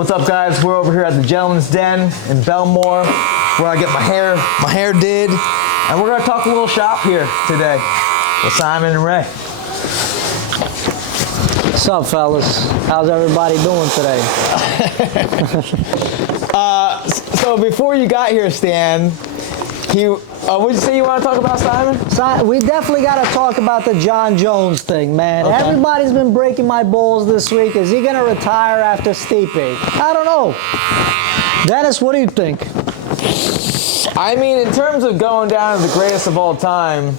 What's up, guys? We're over here at the Gentleman's Den in Bellmore, where I get my hair did, and we're gonna talk a little shop here today with Simon and Ray. What's up, fellas? How's everybody doing today? So before you got here, Stan, what did you say you want to talk about, Simon? We definitely got to talk about the Jon Jones thing, man. Okay. Everybody's been breaking my balls this week. Is he going to retire after Stipe? I don't know. Dennis, what do you think? I mean, in terms of going down as the greatest of all time,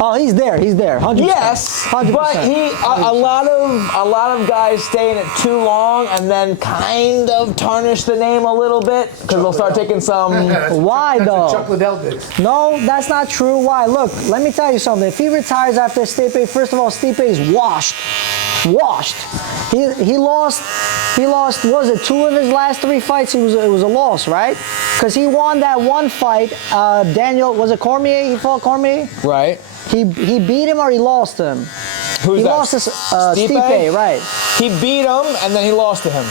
Oh, he's there, 100%. yes, 100%. but a lot of guys stay in it too long and then kind of tarnish the name a little bit because they'll start taking some. Why though? Chuck Liddell did. No, that's not true. Why? Look, let me tell you something. If he retires after Stipe, first of all, Stipe is washed. He lost. What was it? 2 of his last 3 fights. It was a loss, right? Because he won that one fight. Daniel, was it Cormier? He fought Cormier. Right. He beat him or he lost him? Who's he that? lost to Stipe, right? He beat him and then he lost to him.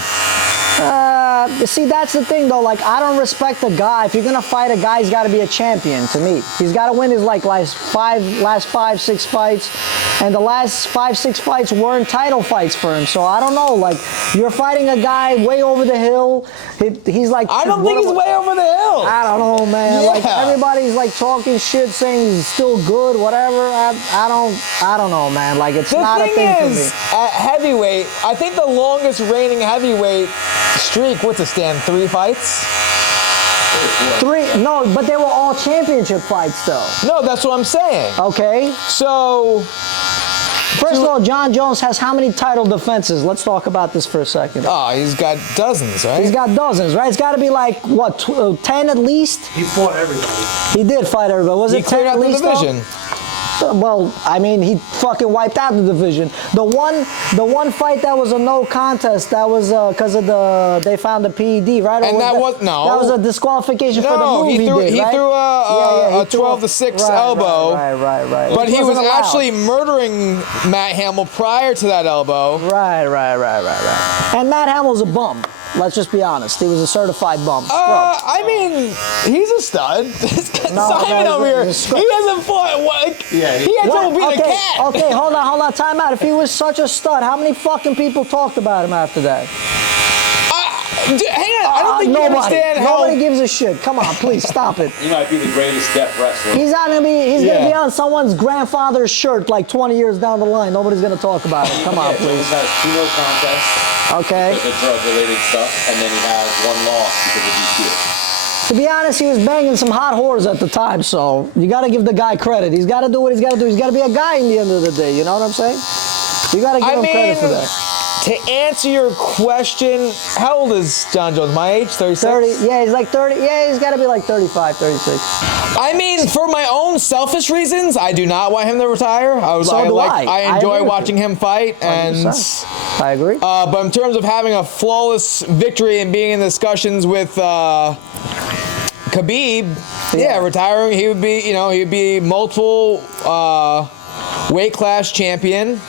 See, that's the thing though. Like, I don't respect a guy. If you're gonna fight a guy, he's got to be a champion. To me, he's got to win his last 5, 6 fights, and the last 5, 6 fights weren't title fights for him. So I don't know. Like, you're fighting a guy way over the hill. He's like, I don't think he's way over the hill. I don't know, man. Yeah. Like, everybody's like talking shit, saying he's still good, whatever. I don't know, man. Like, it's not a thing for me. The thing is, at heavyweight, I think the longest reigning heavyweight streak, what's it stand? 3 fights? 3? No, but they were all championship fights, though. No, that's what I'm saying. Okay. So, First of all, Jon Jones has how many title defenses? Let's talk about this for a second. oh, he's got dozens, right? He's got dozens, right? It's got to be like, what, 10 at least? He fought everybody. He did fight everybody. Was He it 10 cleared at out the least, division. though? Well, I mean, he fucking wiped out the division. The one fight that was a no contest, that was because of they found the PED, right? And that was That was a disqualification for the move he threw right? a 12-6 elbow. Right. But he was wasn't allowed. actually murdering Matt Hamill prior to that elbow. Right. And Matt Hamill's a bum. Let's just be honest. He was a certified bum. Scrub. I mean, he's a stud. Simon over here, he hasn't fought. He had trouble beating a cat. Okay, hold on. Time out. If he was such a stud, how many fucking people talked about him after that? Hang on, I don't think you understand how. Nobody gives a shit. Come on, please stop it. He might be the greatest deaf wrestler. He's gonna be on someone's grandfather's shirt like 20 years down the line. Nobody's gonna talk about it. Come on, please. He has 2 no contests Okay. because of drug-related stuff, and then he has 1 loss because of DQ. To be honest, he was banging some hot whores at the time, so you gotta give the guy credit. He's gotta do what he's gotta do. He's gotta be a guy in the end of the day. You know what I'm saying? You gotta give him credit for that. To answer your question, how old is Jon Jones? My age, 36? 30, yeah, he's like 30. Yeah, he's got to be like 35, 36. I mean, for my own selfish reasons, I do not want him to retire. I enjoy watching him fight, and 100%. I agree. but in terms of having a flawless victory and being in discussions with Khabib, retiring, he would be multiple weight class champion.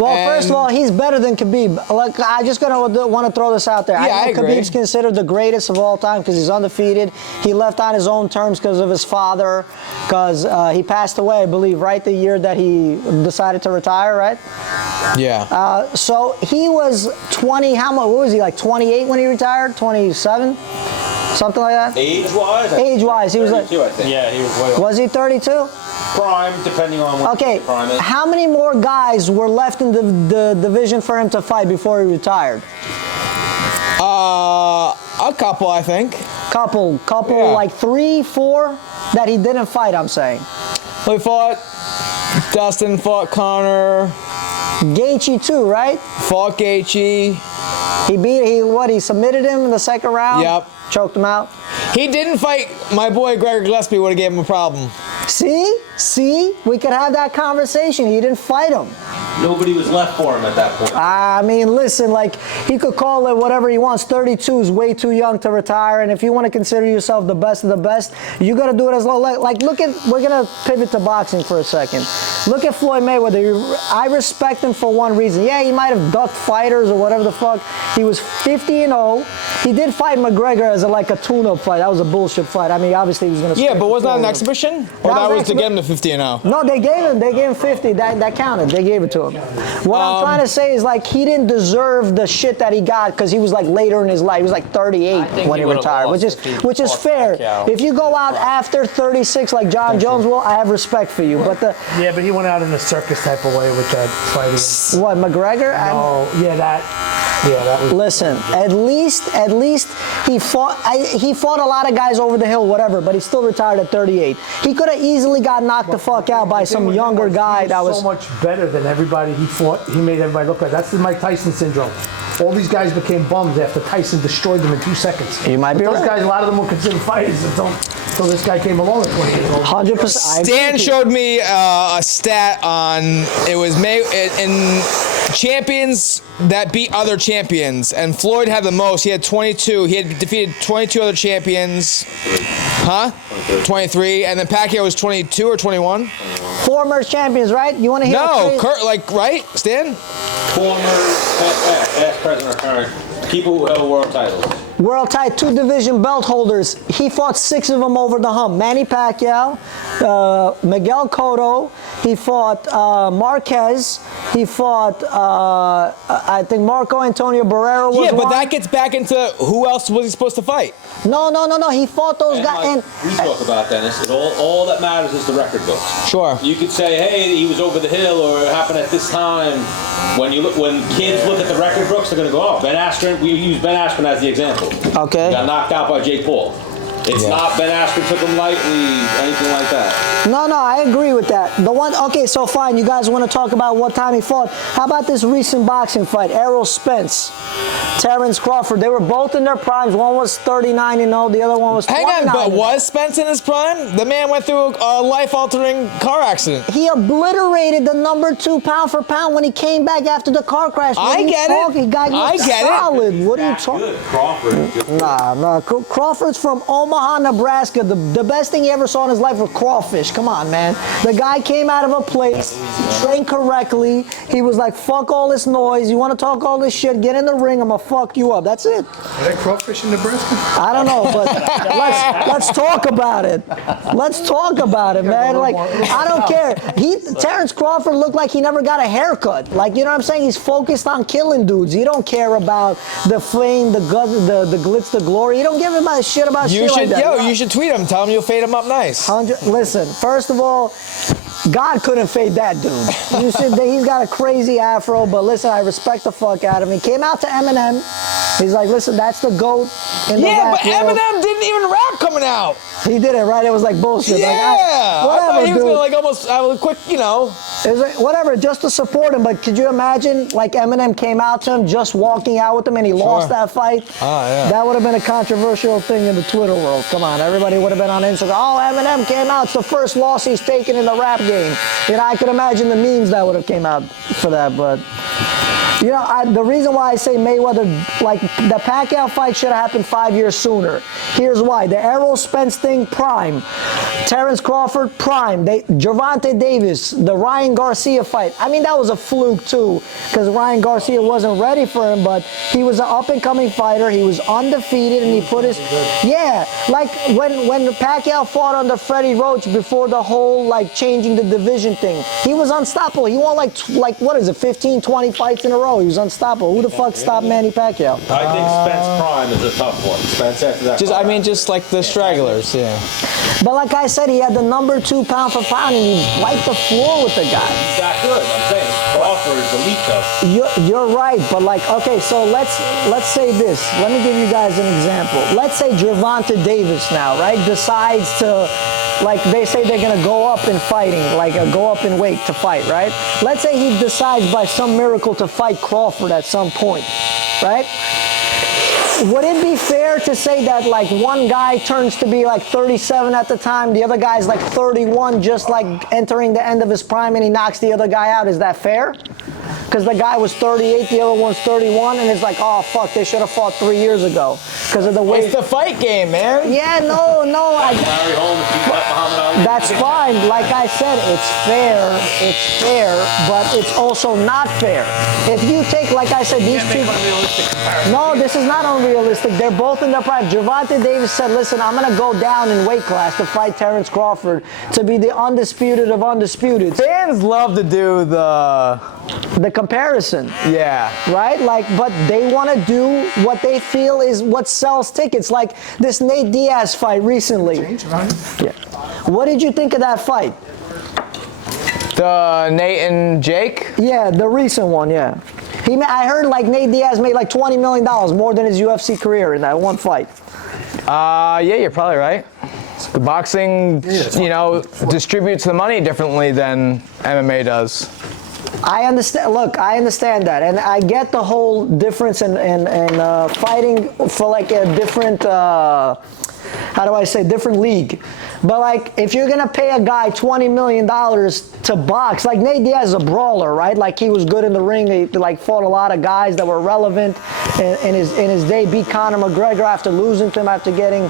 Well, first of all, he's better than Khabib. Like, I just want to throw this out there. Yeah, I know Khabib's considered the greatest of all time because he's undefeated. He left on his own terms because of his father, because he passed away, I believe, right the year that he decided to retire, right? Yeah. So he was 20. What was he, like 28 when he retired? 27? Something like that? Age-wise? Age-wise, he was like... 32, I think. Yeah, he was way old. Was he 32? Prime, depending on what the prime is. How many more guys were left in the division for him to fight before he retired? A couple, I think. Couple, Yeah. like 3, 4 that he didn't fight, I'm saying. He fought Dustin, fought Connor. Gaethje too, right? Fought Gaethje. He submitted him in the second round? Yep. Choked him out? He didn't fight my boy Gregor Gillespie, would have gave him a problem. See? We could have that conversation. He didn't fight him. Nobody was left for him at that point. I mean, listen, like, he could call it whatever he wants. 32 is way too young to retire, and if you want to consider yourself the best of the best, you got to do it as low. Like, look at, we're going to pivot to boxing for a second. Look at Floyd Mayweather. I respect him for one reason. Yeah, he might have ducked fighters or whatever the fuck. He was 50-0. He did fight McGregor as like a tune-up fight. That was a bullshit fight. I mean, obviously he was going to. Yeah, but wasn't that an exhibition? Or that was to get him to 50-0? No, they gave him 50. That counted. They gave it to him. What I'm trying to say is, like, he didn't deserve the shit that he got because he was like later in his life. He was like 38 when he retired, which is fair. If you go out after 36 like Jon Jones will, I have respect for you. But yeah, but he went out in a circus type of way with that fighting. What, McGregor? That was. Listen, at least he fought. He fought a lot of guys over the hill, whatever. But he still retired at 38. He could have easily got knocked the fuck out by some younger guy that was so much better than everybody he fought. He made everybody look like. That's the Mike Tyson syndrome. All these guys became bums after Tyson destroyed them in 2 seconds. You might be right. Those guys, a lot of them were considered fighters until this guy came along at 20 years old. 100%. Stan showed me a stat on, it was in champions that beat other champions, and Floyd had the most. He had 22. He had defeated 22 other champions. 23. And then Pacquiao was 22 or 21? Former champions, right? You want to hear? No, right, Stan? Former, past, present, or current people who held world titles. World title, 2 division belt holders. He fought 6 of them over the hump. Manny Pacquiao, Miguel Cotto. He fought Marquez. He fought, I think, Marco Antonio Barrera was Yeah, but one. that gets back into who else was he supposed to fight? No. He fought those guys. Like we talk about, Dennis, all that matters is the record books. Sure. You could say, hey, he was over the hill, or it happened at this time. When kids look at the record books, they're going to go, oh, Ben Askren. We use Ben Askren as the example. Okay. He got knocked out by Jake Paul. It's not Ben Askren took him lightly, anything like that. No, I agree with that. Okay, so fine, you guys want to talk about what time he fought. How about this recent boxing fight? Errol Spence, Terence Crawford. They were both in their primes. One was 39-0, the other one was 29-0. Hang on, but was Spence in his prime? The man went through a life-altering car accident. He obliterated the number 2 pound for pound when he came back after the car crash. I get it. He got solid. What are you talking? Crawford. Nah. Crawford's from Omaha, Nebraska. The best thing he ever saw in his life was crawfish. Come on, man. The guy came out of a place, trained correctly. He was like, fuck all this noise. You want to talk all this shit? Get in the ring. I'm going to fuck you up. That's it. Are there crawfish in Nebraska? I don't know, but let's talk about it. Let's talk about it, man. Like, I don't care. Terence Crawford looked like he never got a haircut. Like, you know what I'm saying? He's focused on killing dudes. He don't care about the fame, the glitz, the glory. He don't give a shit about shit like that. You should tweet him. Tell him you'll fade him up nice. Listen, first of all, God couldn't fade that dude. He's got a crazy afro, but listen, I respect the fuck out of him. He came out to Eminem. He's like, listen, that's the GOAT in the rap but world. Eminem didn't even rap coming out. He did it, right? It was like bullshit. Yeah. Like, whatever, I thought he was dude. going to like almost have a quick, It was like, whatever, just to support him. But could you imagine, like, Eminem came out to him, just walking out with him, and he lost that fight? Oh, yeah. That would have been a controversial thing in the Twitter world. Come on, everybody would have been on Instagram. Oh, Eminem came out. It's the first loss he's taken in the rap game. I could imagine the memes that would have came out for that, but... the reason why I say Mayweather, like, the Pacquiao fight should have happened 5 years sooner. Here's why. The Errol Spence thing, prime. Terence Crawford, prime. Gervonta Davis, the Ryan Garcia fight. I mean, that was a fluke, too, because Ryan Garcia wasn't ready for him, but he was an up-and-coming fighter. He was undefeated, and he put his... Yeah, like, when Pacquiao fought under Freddie Roach before the whole, like, changing the division thing, he was unstoppable. He won, like what is it, 15, 20 fights in a row. He was unstoppable. Who the fuck stopped Manny Pacquiao? I think Spence prime is a tough one. Spence after that. Just like the stragglers, yeah. But like I said, he had the number 2 pound for pound, and he wiped the floor with the guy. He's that good. I'm saying Crawford is elite though. You're right, but like, okay, so let's say this. Let me give you guys an example. Let's say Gervonta Davis now, right, decides to, like, they say they're gonna go up in fighting, like go up in weight to fight, right? Let's say he decides by some miracle to fight Crawford at some point, right? Would it be fair to say that, like, one guy turns to be like 37 at the time, the other guy's like 31, just like entering the end of his prime, and he knocks the other guy out? Is that fair? because the guy was 38, the other one's 31, and it's like, oh fuck, they should have fought 3 years ago because of the way. It's the fight game, man. Yeah, no. Larry Holmes beat Muhammad Ali. That's fine. Like I said, it's fair, but it's also not fair. If you take, like I said, these two. No, this is not unrealistic. They're both in their prime. Gervonta Davis said, listen, I'm going to go down in weight class to fight Terence Crawford to be the undisputed of undisputed. Fans love to do The comparison. Yeah. Right? Like, but they want to do what they feel is what sells tickets. Like this Nate Diaz fight recently. Yeah. What did you think of that fight? The Nate and Jake? Yeah, the recent one, yeah. I heard like Nate Diaz made like $20 million more than his UFC career in that one fight. Yeah, you're probably right. The boxing, distributes the money differently than MMA does. I understand. Look, I understand that, and I get the whole difference in fighting for like a different, different league. But like, if you're gonna pay a guy $20 million to box, like Nate Diaz is a brawler, right? Like he was good in the ring. He like fought a lot of guys that were relevant in his day. Beat Conor McGregor after losing to him after getting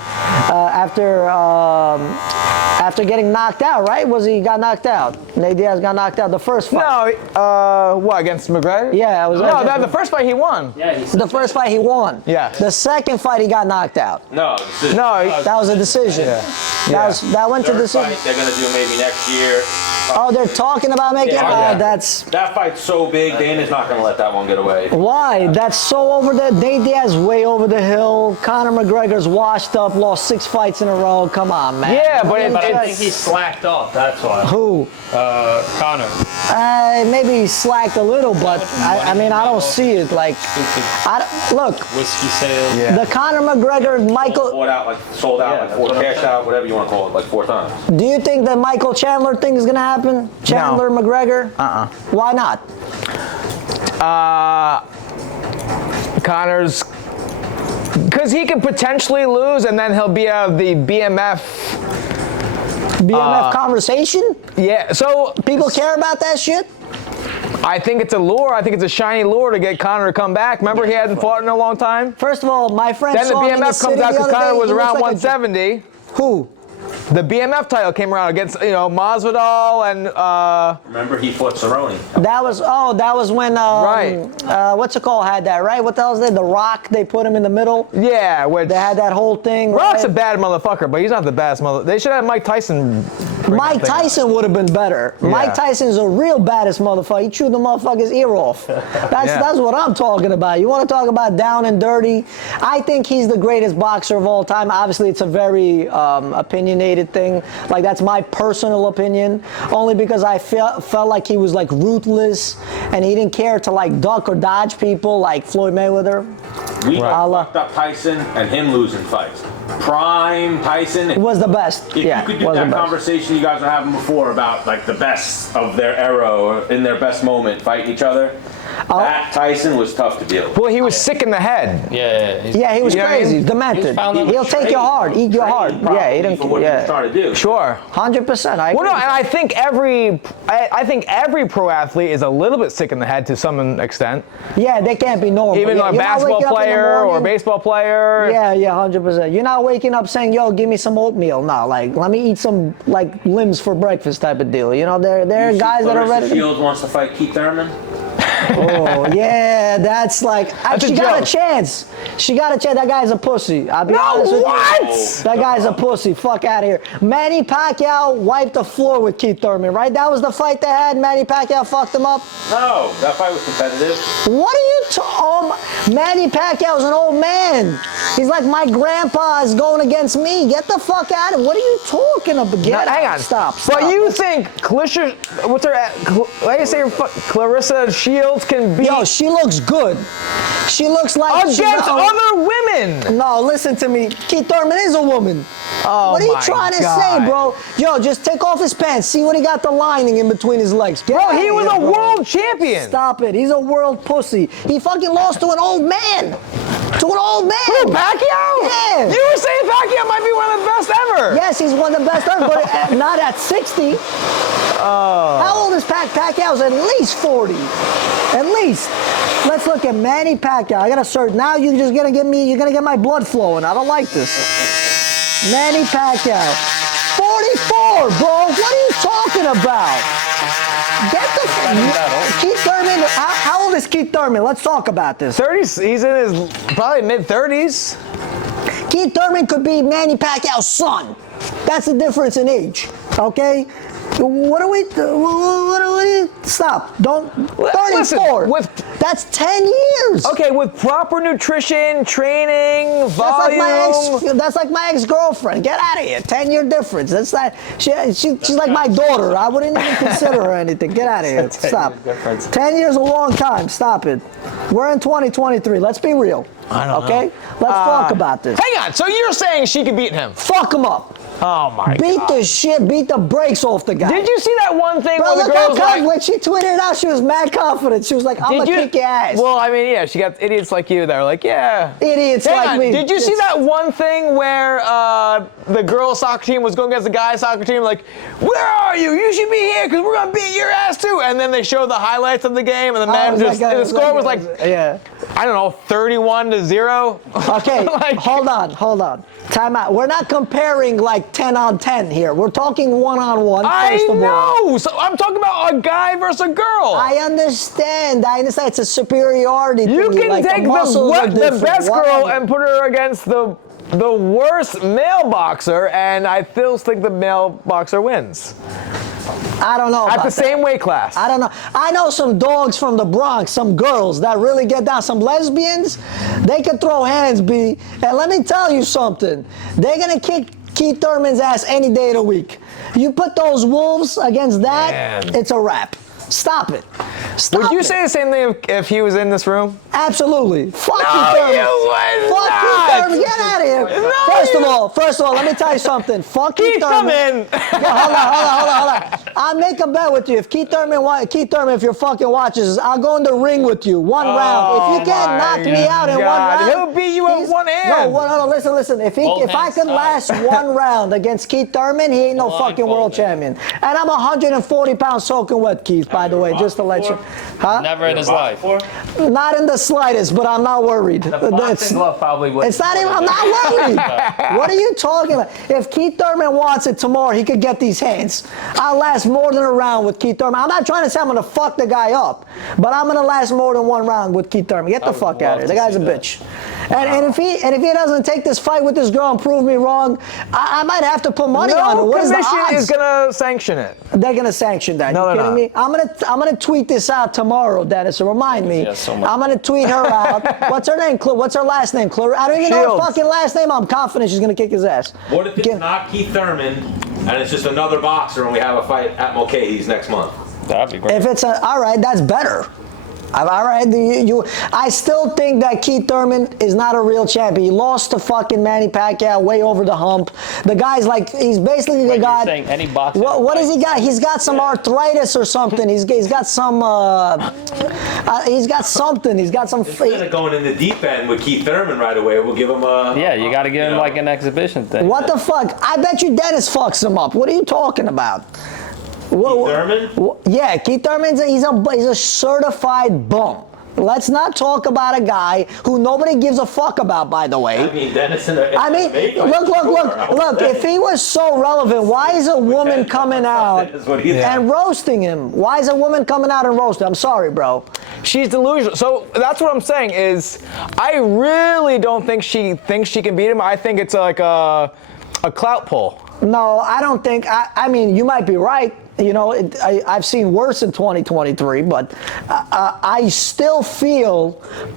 knocked out, right? He got knocked out? Nate Diaz got knocked out the first fight. No, what, against McGregor? Yeah, it was. No, the first fight he won. Yeah, the first fight he won. Yeah. The second fight he got knocked out. No, That was a decision. Yeah. That went to third decision. fight they're gonna do maybe next year. Oh, they're talking about making. Yeah. That fight's so big. Dana's not gonna let that one get away. Why? That's so over the. Nate Diaz way over the hill. Conor McGregor's washed up, lost 6 fights in a row. Come on, man. Yeah, but I think he slacked off, that's why. Who? Connor. Maybe he slacked a little, but I mean, I don't see it. Like, look, Whiskey sales. Yeah. the Conor McGregor, Michael. Sold out, like 4 cashed out, whatever you want to call it, like 4 times. Do you think that Michael Chandler thing is gonna happen? Chandler McGregor? Why not? Connor's, because he could potentially lose, and then he'll be out of the BMF conversation? Yeah, so People care about that shit? I think it's a lure. I think it's a shiny lure to get Conor to come back. Remember, he hadn't fought in a long time? First of all, my friend Then the saw him in the BMF city comes out the because other Conor day. was He looks around like 170. Who? The BMF title came around against, Masvidal and Remember, he fought Cerrone. That was when Right. What's it called? Had that, right? What the hell is that? The Rock, they put him in the middle. yeah, which They had that whole thing. Rock's a right? bad motherfucker, but he's not the best mother. They should have Mike Tyson. Mike Tyson would have been better. Yeah. Mike Tyson's a real baddest motherfucker. He chewed the motherfucker's ear off. That's what I'm talking about. You want to talk about down and dirty? I think he's the greatest boxer of all time. Obviously, it's a very opinionated thing. Like, that's my personal opinion. Only because I felt like he was like ruthless and he didn't care to like duck or dodge people like Floyd Mayweather. We fucked up Tyson and him losing fights. Prime Tyson. It was the best. If Yeah, you could do was that the best. conversation you guys were having before about like the best of their era or in their best moment fighting each other, that Tyson was tough to deal with. Well, he was sick in the head. Yeah, he was You know what I crazy, mean? demented. He He'll take your heart, eat your heart. Yeah, he didn't. For what he was trying to do. Sure. 100%. I Well, agree. no, and I think every pro athlete is a little bit sick in the head to some extent. Yeah, they can't be normal. Even Yeah, a you're not basketball waking up in the player or a morning- baseball player. Yeah, 100%. You're not waking up saying, "Yo, give me some oatmeal." No, like, let me eat some like limbs for breakfast type of deal. You know, there are guys that are ready. Claressa Shields wants to fight Keith Thurman. Oh yeah, that's like That's she a got a joke. chance. She got a chance. That guy's a pussy. I'll be No, honest with what? you. That guy's a pussy. Fuck out of here. Manny Pacquiao wiped the floor with Keith Thurman, right? That was the fight they had. Manny Pacquiao fucked him up. No, that fight was competitive. What are you Manny Pacquiao's an old man. He's like, my grandpa is going against me. Get the fuck out of it. What are you talking about? Get Hang out. on. Stop. But you think Claressa, what's her, why do you say her Claressa Shields can beat Yo, she looks good. She looks like she's against a- other women? No, listen to me. Keith Thurman is a woman. Oh, What are you my trying to God. say, bro? Yo, just take off his pants. See what he got the lining in between his legs. Get Bro, outta he was here, a bro. world champion. Stop it. He's a world pussy. He fucking lost to an old man. To an old man. Who, Pacquiao? Yeah. You were saying Pacquiao might be one of the best ever. Yes, he's one of the best ever, but not at 60. How old is Pacquiao's? At least 40. At least. Let's look at Manny Pacquiao. I gotta search. Now you're just gonna get me. You're gonna get my blood flowing. I don't like this. Manny Pacquiao, 44, bro. What are you talking about? Get the Keith Thurman. How old is Keith Thurman? Let's talk about this. 30s. He's in his probably mid-30s. Keith Thurman could be Manny Pacquiao's son. That's the difference in age. Okay. What are we? Stop! Don't. 34. Listen, that's 10 years. Okay, with proper nutrition, training, volume. That's like my ex-girlfriend. Get out of here. 10-year difference. That's not. She's like my daughter. I wouldn't even consider her anything. Get out of here. Stop. 10 years is a long time. Stop it. We're in 2023. Let's be real. I don't know. Let's talk about this. Hang on. So you're saying she could beat him? Fuck him up. Oh my beat God. the shit, beat the brakes off the guy. Did you see that one thing Bro, where the look girl how was like, when she tweeted it out, she was mad confident. She was like, I'm gonna kick your ass. Well, I mean, yeah, she got idiots like you that are like, yeah. Idiots Hang like on, me. Did you see that one thing where the girls' soccer team was going against the guys' soccer team, like, where are you? You should be here because we're gonna beat your ass too. And then they showed the highlights of the game, and the man just, the score was like, yeah, I don't know, 31-0. Okay, like, hold on. Time out. We're not comparing like 10 on 10 here. We're talking one-on-one. I know. So I'm talking about a guy versus a girl. I understand. It's a superiority thing. You can like take the best girl and put her against the worst male boxer, and I still think the male boxer wins. I don't know. At the same weight class. I don't know. I know some dogs from the Bronx, some girls that really get down. Some lesbians, they can throw hands, B. And let me tell you something. They're going to kick Keith Thurman's ass any day of the week. You put those wolves against that, it's a wrap. Stop it. Would you say the same thing if he was in this room? Absolutely. Fuck No, Keith Thurman. you would Fuck not. Keith Thurman. Get out of here. No, First of all, let me tell you something. Fuck Keith Keith, Thurman. come in. Hold on. I'll make a bet with you. If Keith Thurman, if you're fucking watching this, I'll go in the ring with you. One round. If you can't knock me out in one round, he'll beat you with one hand. No, listen. If I could last one round against Keith Thurman, he ain't no fucking world champion. And I'm 140 pounds soaking wet, Keith, by the way, just to let you. Huh? Never in his life. Not in the slightest, but I'm not worried. The boxing glove probably would. It's not even, I'm not worried. What are you talking about? If Keith Thurman wants it tomorrow, he could get these hands. I'll last more than a round with Keith Thurman. I'm not trying to say I'm going to fuck the guy up, but I'm going to last more than one round with Keith Thurman. Get the fuck out of here. The guy's a bitch. And if he doesn't take this fight with this girl and prove me wrong, I might have to put money on it. What is the odds? Commission is gonna sanction it. They're gonna sanction that. No, you they're kidding not. me? I'm gonna tweet this out tomorrow, Dennis. So remind me. I'm gonna tweet her out. What's her name? What's her last name? I don't even know her Shields. fucking last name. I'm confident she's gonna kick his ass. What if it's not Keith Thurman and it's just another boxer and we have a fight at Mulcahy's next month? That'd be great. If it's all right, that's better. All right, I still think that Keith Thurman is not a real champion. He lost to fucking Manny Pacquiao way over the hump. The guy's like, he's basically the guy. You're saying any boxer. What has he got? He's got some arthritis or something. He's got some. He's got something. He's got some. Instead of going in the deep end with Keith Thurman right away, we'll give him a. Yeah, you got to give him like an exhibition thing. What the fuck? I bet you Dennis fucks him up. What are you talking about? Keith Thurman? Yeah, Keith Thurman's he's a certified bum. Let's not talk about a guy who nobody gives a fuck about, by the way. I mean, Dennis look. If he was so relevant, why is a woman coming out and roasting him? Why is a woman coming out and roasting him? I'm sorry, bro. She's delusional. So that's what I'm saying is, I really don't think she thinks she can beat him. I think it's like a clout pull. No, I don't think. I mean, you might be right. You know, I've seen worse in 2023, but I still feel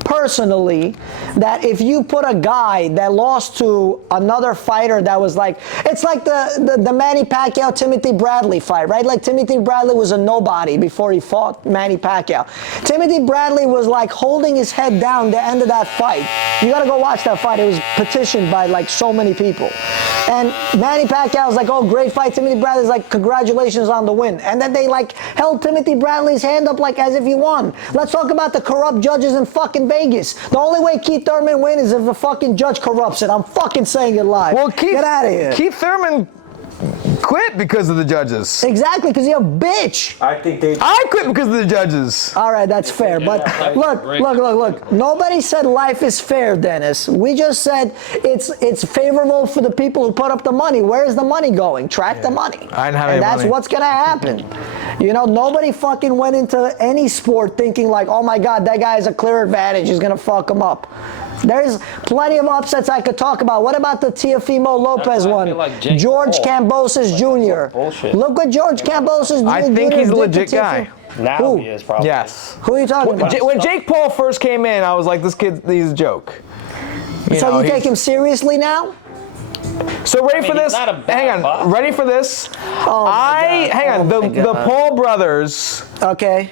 personally that if you put a guy that lost to another fighter that was like, it's like the Manny Pacquiao Timothy Bradley fight, right? Like Timothy Bradley was a nobody before he fought Manny Pacquiao. Timothy Bradley was like holding his head down the end of that fight. You got to go watch that fight. It was petitioned by like so many people. And Manny Pacquiao was like, oh, great fight. Timothy Bradley's like, congratulations on on the win. And then they like held Timothy Bradley's hand up like as if he won. Let's talk about the corrupt judges in fucking Vegas. The only way Keith Thurman wins is if the fucking judge corrupts it. I'm fucking saying it live. Well, Get out of here. Keith Thurman quit because of the judges. Exactly, because you're a bitch. I quit because of the judges. All right, that's fair. But look. Nobody said life is fair, Dennis. We just said it's favorable for the people who put up the money. Where is the money going? Track the money. I didn't have any And that's money. what's going to happen. You know, nobody fucking went into any sport thinking like, oh my God, that guy has a clear advantage. He's going to fuck him up. There's plenty of upsets I could talk about. What about the Teofimo Lopez one? Like George Kambosos Jr. Bullshit. Look what George Kambosos Jr. I think he's a legit guy. Now Who? he is probably. Yes. Who are you talking about? When Jake Paul first came in, I was like, this kid, he's a joke. So you take him seriously now? So ready for he's this? not a bad Hang on. boxer. Ready for this? Oh my God. Hang on. Oh my The God. Paul brothers. Okay.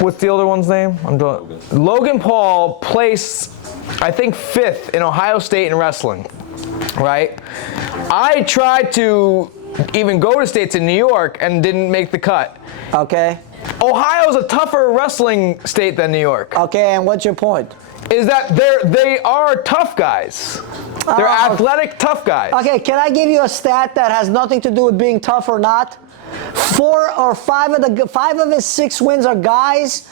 What's the older one's name? Logan Paul placed, I think, 5th in Ohio State in wrestling. Right? I tried to even go to states in New York and didn't make the cut. Okay. Ohio's a tougher wrestling state than New York. Okay, and what's your point? Is that they are tough guys. They're athletic, tough guys. Okay, can I give you a stat that has nothing to do with being tough or not? 4 or 5 of his 6 wins are guys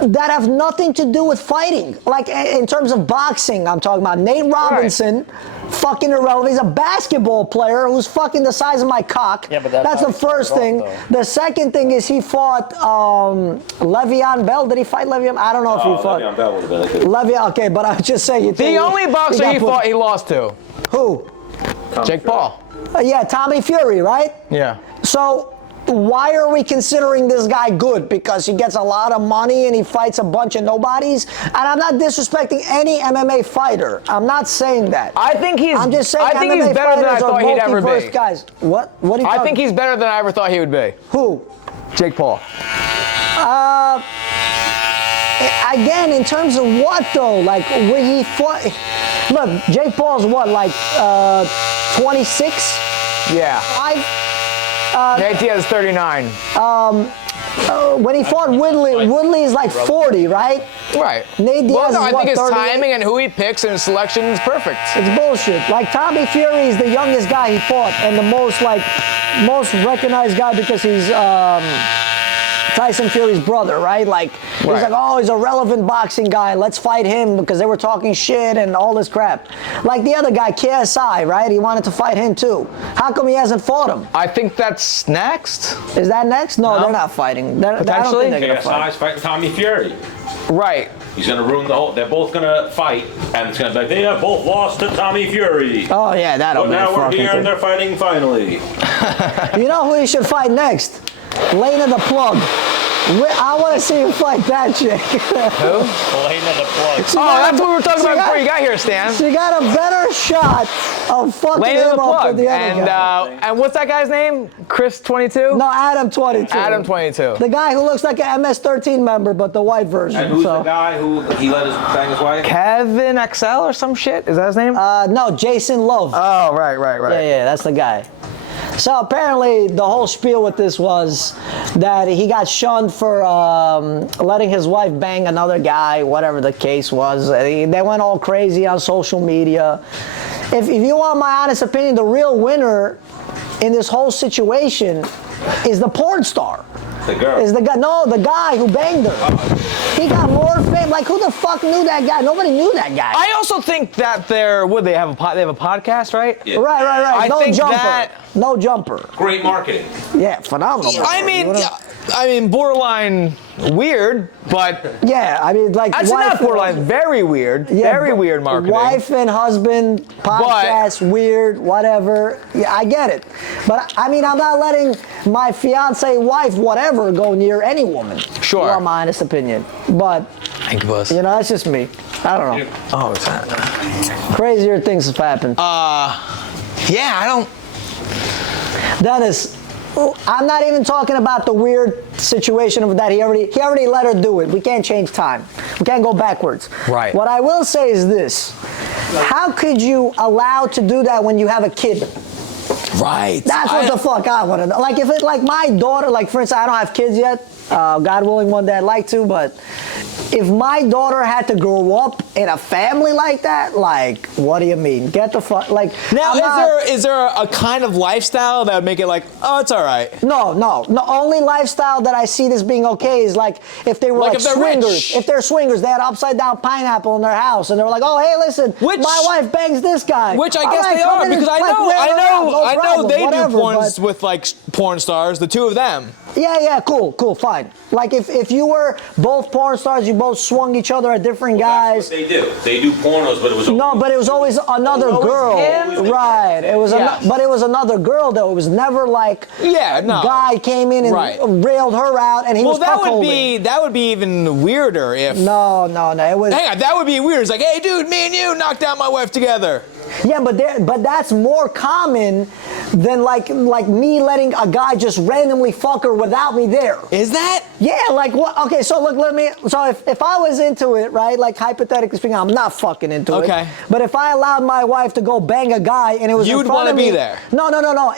that have nothing to do with fighting. Like in terms of boxing, I'm talking about Nate Robinson. Fucking irrelevant. He's a basketball player who's fucking the size of my cock. Yeah, but that's the first thing. The second thing is he fought Le'Veon Bell. Did he fight Le'Veon? I don't know if he fought. Le'Veon Bell would have been a good. Le'Veon, okay, but I was just saying. The only boxer he fought, he lost to. Who? Jake Paul. Yeah, Tommy Fury, right? Yeah. So why are we considering this guy good? Because he gets a lot of money and he fights a bunch of nobodies? And I'm not disrespecting any MMA fighter. I'm not saying that. I'm just saying I think MMA he's better than I fighters are thought he'd ever multi-verse be. guys. What? What do you I think he's better than I ever thought he would be. Who? Jake Paul. Again, in terms of what though? Like when he fought. Look, Jake Paul's what? Like 26? Yeah. Nate Diaz is 39. When he fought Woodley, Woodley is like 40, right? Right. Nate Diaz Well, no, I is what, think his 38? timing and who he picks and his selection is perfect. It's bullshit. Like Tommy Fury is the youngest guy he fought and the most recognized guy because he's Tyson Fury's brother, right? Like he's like, oh, he's a relevant boxing guy. Let's fight him because they were talking shit and all this crap. Like the other guy, KSI, right? He wanted to fight him too. How come he hasn't fought him? I think that's next. Is that next? No, they're not fighting. I don't Potentially? think they're gonna fight. KSI's fighting Tommy Fury. Right. He's going to ruin the whole. They're both going to fight, and it's going to be like they have both lost to Tommy Fury. Oh yeah, that'll But be a now we're fucking here thing. and they're fighting finally. You know who he should fight next? Lena the Plug. I want to see him fight that chick. Lena the Plug. That's what we were talking about before you got here, Stan. She got a better shot of fucking Lane of him the up plug. than the other guy. And what's that guy's name? Chris 22? No, Adam 22. Adam 22. The guy who looks like an MS-13 member, but the white version. And who's the guy who he let his bang his wife? Kevin XL or some shit? Is that his name? No, Jason Love. Oh, right. Yeah, that's the guy. So apparently the whole spiel with this was that he got shunned for letting his wife bang another guy, whatever the case was. They went all crazy on social media. If you want my honest opinion, the real winner in this whole situation is the porn star. The girl. Is the guy? No, the guy who banged her. He got more fame. Like who the fuck knew that guy? Nobody knew that guy. I also think that they have a podcast, right? Yeah. Right. I No think jumper. that- No jumper. Great marketing. Yeah, phenomenal. I mean, borderline weird, but Yeah, I mean, like actually not borderline, very weird. Very weird marketing. Wife and husband, podcast, weird, whatever. Yeah, I get it. But I mean, I'm not letting my fiance, wife, whatever, go near any woman. Sure. You want my honest opinion. But, Thank you, boss. you know, that's just me. I don't know. Oh, it's that. Crazier things have happened. Yeah, I don't. Dennis, I'm not even talking about the weird situation of that he already let her do it. We can't change time. We can't go backwards. Right. What I will say is this. How could you allow to do that when you have a kid? Right. That's what the fuck I want to know. Like, if it's like my daughter, like, for instance, I don't have kids yet. God willing, one day I'd like to, but if my daughter had to grow up in a family like that, like, what do you mean? Get the fuck, like. Now, is there a kind of lifestyle that would make it like, oh, it's all right? No. Only lifestyle that I see this being okay is like if they were like if they're swingers. rich. If they're swingers, they had upside down pineapple in their house, and they were like, oh, hey, listen, my wife bangs this guy. Which I All guess right, they come are, in and, because I like, know they whatever, do porns but- with like porn stars, the two of them. Yeah, cool, fine. Like if you were both porn stars, you both swung each other at different guys. That's what they do. They do pornos, but it was No, but it was always another girl. him? Right. It was Yes. but it was another girl though. It was never like guy came in and railed her out and he was that would be even weirder if No. It was hang on, that would be weird. It's like, hey dude, me and you knocked out my wife together. Yeah, but that's more common than like me letting a guy just randomly fuck her without me there. Is that? Yeah, like what? Okay, so look, so if I was into it, right, like hypothetically speaking, I'm not fucking into it. Okay. But if I allowed my wife to go bang a guy and it was You'd in front wanna of me, be there. No.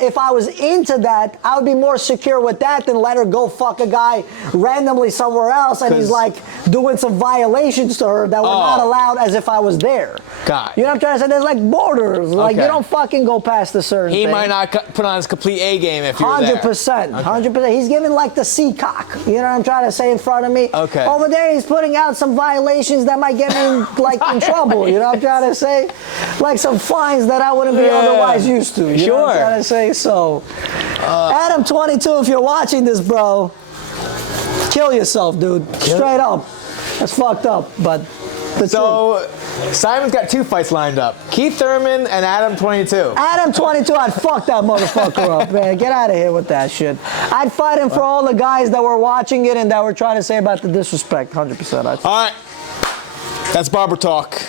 If I was into that, I would be more secure with that than let her go fuck a guy randomly somewhere else and he's like doing some violations to her that were not allowed as if I was there. God. You know what I'm trying to say? There's like borders. Like you don't fucking go past a certain thing. He might not put on his complete A game if you're there. 100%. He's giving like the C cock. You know what I'm trying to say in front of me? Okay. Over there, he's putting out some violations that might get me like in trouble. You know what I'm trying to say? Like some fines that I wouldn't be otherwise used to. You know what I'm trying to say? So, Adam 22, if you're watching this, bro, kill yourself, dude. Straight up. That's fucked up, but. So, Simon's got 2 fights lined up. Keith Thurman and Adam 22. Adam 22, I'd fuck that motherfucker up, man. Get out of here with that shit. I'd fight him for all the guys that were watching it and that were trying to say about the disrespect, 100%. All right. That's Barber Talk.